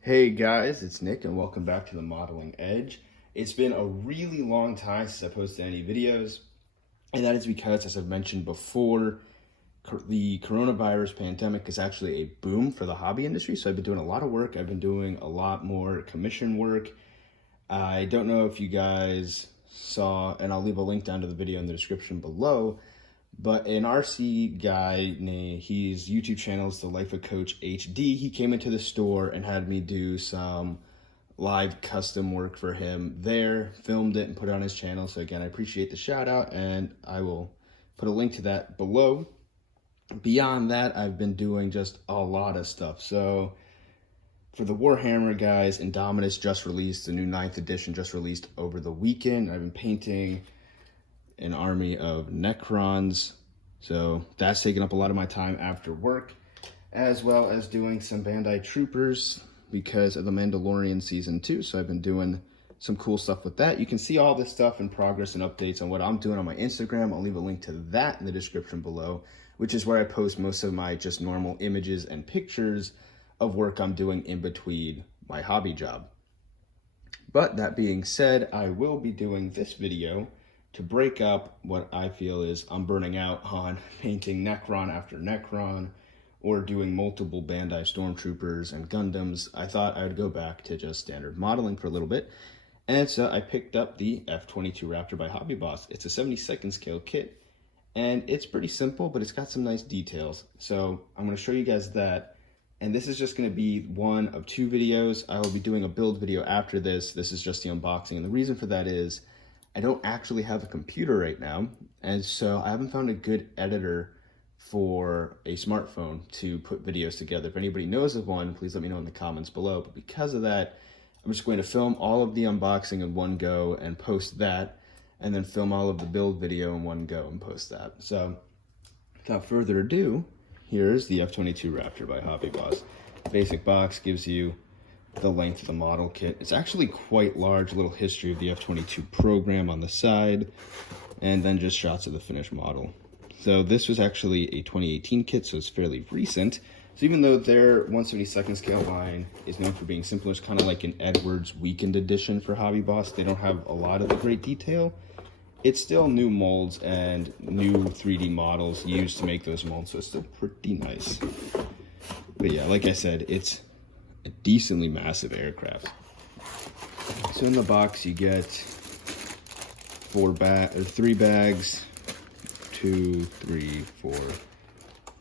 Hey guys, it's Nick and welcome back to the Modeling Edge. It's been a really long time since I posted any videos, and that is because, as I've mentioned before, the coronavirus pandemic is actually a boom for the hobby industry. So I've been doing a lot of work. I've been doing a lot more commission work. I don't know if you guys saw, and I'll leave a link down to the video in the description below, but an RC guy, his YouTube channel is The Life of Coach HD. He came into the store and had me do some live custom work for him there, filmed it and put it on his channel. So again, I appreciate the shout out and I will put a link to that below. Beyond that, I've been doing just a lot of stuff. So for the Warhammer guys, Indominus just released, the new 9th edition just released over the weekend. I've been painting an army of Necrons, so that's taken up a lot of my time after work, as well as doing some Bandai Troopers because of the Mandalorian Season 2, so I've been doing some cool stuff with that. You can see all this stuff in progress and updates on what I'm doing on my Instagram. I'll leave a link to that in the description below, which is where I post most of my just normal images and pictures of work I'm doing in between my hobby job. But that being said, I will be doing this video to break up what I feel is I'm burning out on painting Necron after Necron or doing multiple Bandai Stormtroopers and Gundams. I thought I would go back to just standard modeling for a little bit. And so I picked up the F-22 Raptor by Hobby Boss. It's a 72nd scale kit and it's pretty simple, but it's got some nice details. So I'm going to show you guys that. And this is just going to be one of two videos. I will be doing a build video after this. This is just the unboxing. And the reason for that is I don't actually have a computer right now, and so I haven't found a good editor for a smartphone to put videos together. If anybody knows of one, please let me know in the comments below. But because of that, I'm just going to film all of the unboxing in one go and post that, and then film all of the build video in one go and post that. So without further ado, here's the F-22 Raptor by Hobby Boss. Basic box gives you the length of the model kit. It's actually quite large, a little history of the F-22 program on the side, and then just shots of the finished model. So this was actually a 2018 kit, so it's fairly recent. So even though their 1/72nd scale line is known for being simpler, it's kind of like an Edwards weekend edition for Hobby Boss. They don't have a lot of the great detail. It's still new molds and new 3D models used to make those molds, so it's still pretty nice. But yeah, like I said, it's a decently massive aircraft. So in the box you get 3 bags, 2, 3, 4,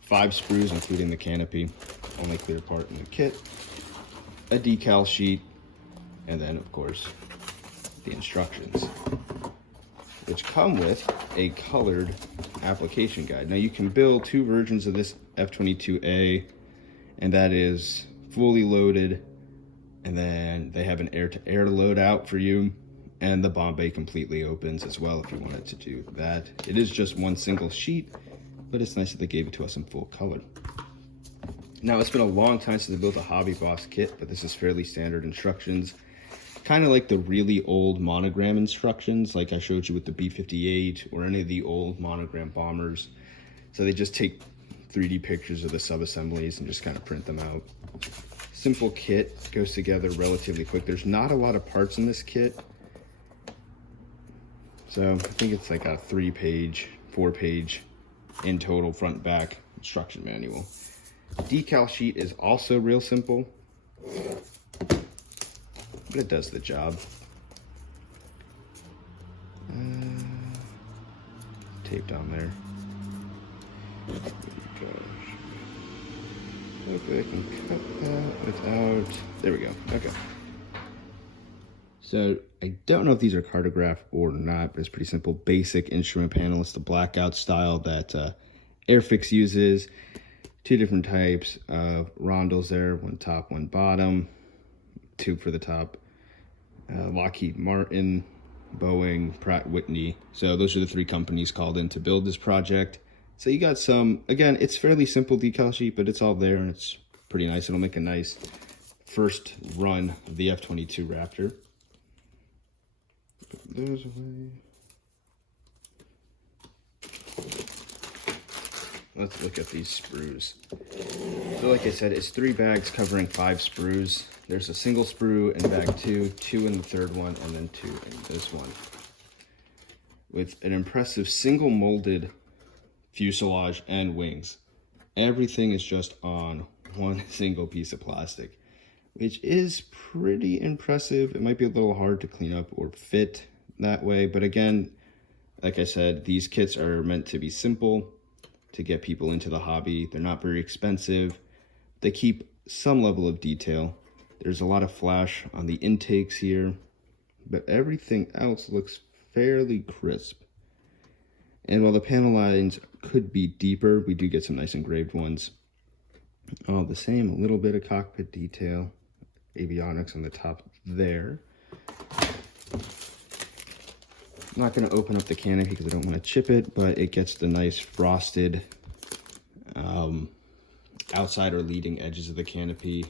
5 sprues including the canopy, only clear part in the kit, a decal sheet, and then of course the instructions, which come with a colored application guide. Now you can build 2 versions of this F-22A, and that is fully loaded, and then they have an air-to-air loadout for you, and the bomb bay completely opens as well if you wanted to do that. It is just one single sheet, but it's nice that they gave it to us in full color. Now, it's been a long time since I built a Hobby Boss kit, but this is fairly standard instructions, kind of like the really old monogram instructions like I showed you with the B-58 or any of the old monogram bombers. So they just take 3D pictures of the sub-assemblies and just kind of print them out. Simple kit, goes together relatively quick. There's not a lot of parts in this kit, so I think it's like a 3-page, 4-page in total front back instruction manual. Decal sheet is also real simple, but it does the job. Taped on there. Hopefully I can cut that without, there we go, okay. So I don't know if these are cartograph or not, but it's pretty simple. Basic instrument panel. It's the blackout style that Airfix uses. 2 different types of rondels there, 1 top, 1 bottom, tube for the top. Lockheed Martin, Boeing, Pratt Whitney. So those are the 3 companies called in to build this project. So you got some, again, it's fairly simple decal sheet, but it's all there and it's pretty nice. It'll make a nice first run of the F-22 Raptor. Put those away. let's look at these sprues. So like I said, it's 3 bags covering 5 sprues. There's a single sprue in bag 2, 2 in the third one, and then 2 in this one. With an impressive single molded fuselage and wings. Everything is just on one single piece of plastic, which is pretty impressive. It might be a little hard to clean up or fit that way, but again, like I said, these kits are meant to be simple to get people into the hobby. They're not very expensive. They keep some level of detail. There's a lot of flash on the intakes here, but everything else looks fairly crisp. And while the panel lines could be deeper, we do get some nice engraved ones. All the same, a little bit of cockpit detail, avionics on the top there. I'm not going to open up the canopy because I don't want to chip it, but it gets the nice frosted outside or leading edges of the canopy.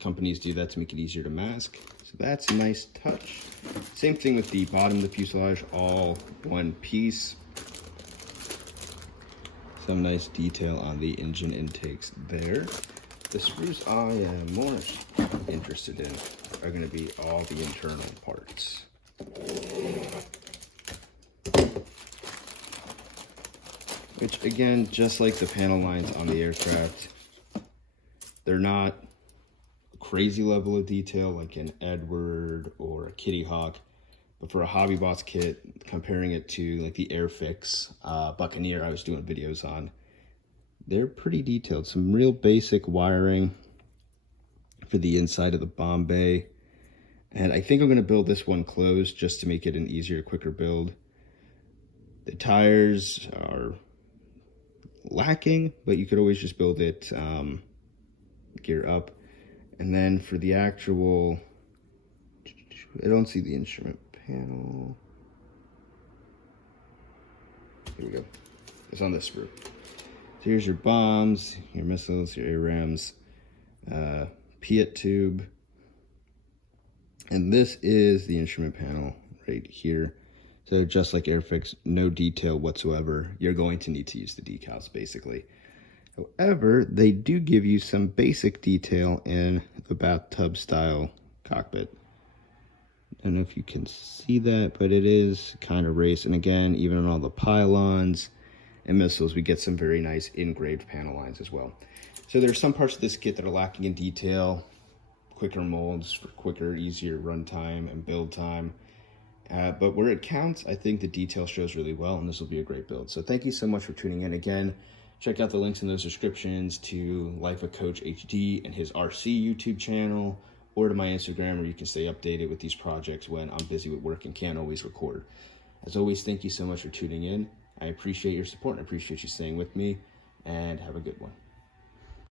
Companies do that to make it easier to mask, so that's a nice touch. Same thing with the bottom of the fuselage, all one piece. Some nice detail on the engine intakes there. The sprues I am more interested in are going to be all the internal parts. Which again, just like the panel lines on the aircraft, they're not a crazy level of detail like an Edward or a Kitty Hawk, but for a Hobby Boss kit, comparing it to like the Airfix Buccaneer I was doing videos on, they're pretty detailed. Some real basic wiring for the inside of the bomb bay. And I think I'm going to build this one closed just to make it an easier, quicker build. The tires are lacking, but you could always just build it gear up. And then for the actual, I don't see the instrument panel. Here we go. It's on this sprue. So here's your bombs, your missiles, your ARAMs, Piet tube. And this is the instrument panel right here. So just like Airfix, no detail whatsoever. You're going to need to use the decals basically. However, they do give you some basic detail in the bathtub style cockpit. I don't know if you can see that, but it is kind of raised. And again, even on all the pylons and missiles, we get some very nice engraved panel lines as well. So there's some parts of this kit that are lacking in detail, quicker molds for quicker, easier run time and build time. But where it counts, I think the detail shows really well, and this will be a great build. So thank you so much for tuning in. Again, check out the links in those descriptions to Life of Coach HD and his RC YouTube channel, or to my Instagram where you can stay updated with these projects when I'm busy with work and can't always record. As always, thank you so much for tuning in. I appreciate your support and I appreciate you staying with me, and have a good one.